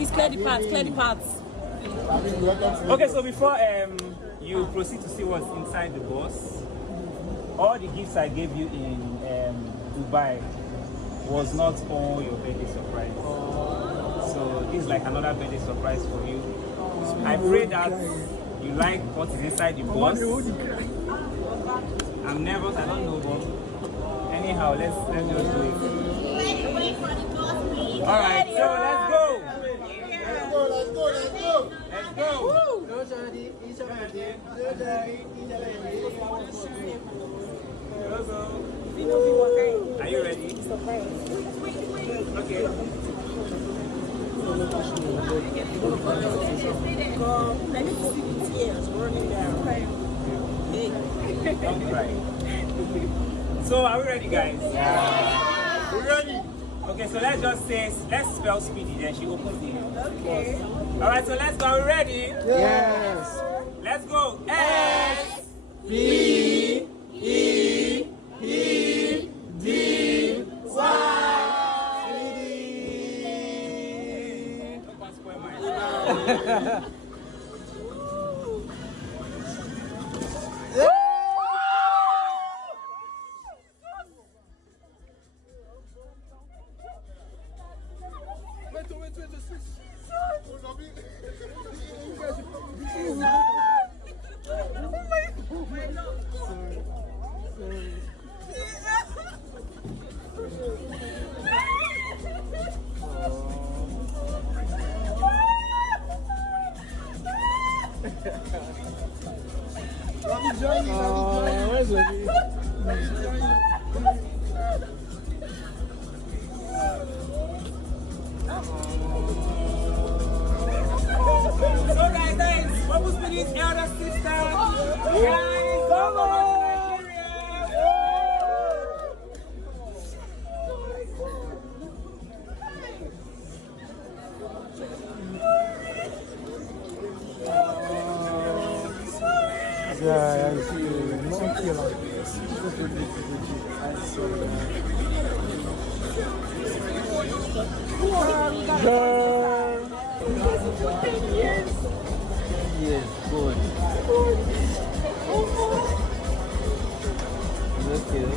Please clear the paths, clear the paths. Okay, so before you proceed to see what's inside the box, all the gifts I gave you in Dubai was not all your birthday surprise. So this is like another birthday surprise for you. I pray that you like what is inside the box. I'm nervous, I don't know, but anyhow, let's just do it. Alright, so let's go! Let's go. Let's go! Are you ready? Okay. Let me see the tears running down. Don't cry. So are we ready, guys? Yeah. We're ready. Okay, so let's just say, let's spell speedy, then she opens it. Okay. Alright, so let's go. Are we ready? Yes. Let's go. S P E E D Y. Don't spoil my Where's Lady? So guys, what was Speedy's elder sister? Guys, welcome to Nigeria! Yeah, I see. No killer. Yes, good. Okay.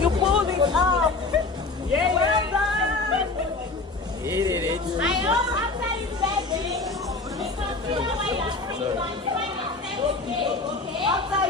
You pulled it up. Yeah, Well done. He did it. I hope after this birthday, you can feel where you're free. Okay?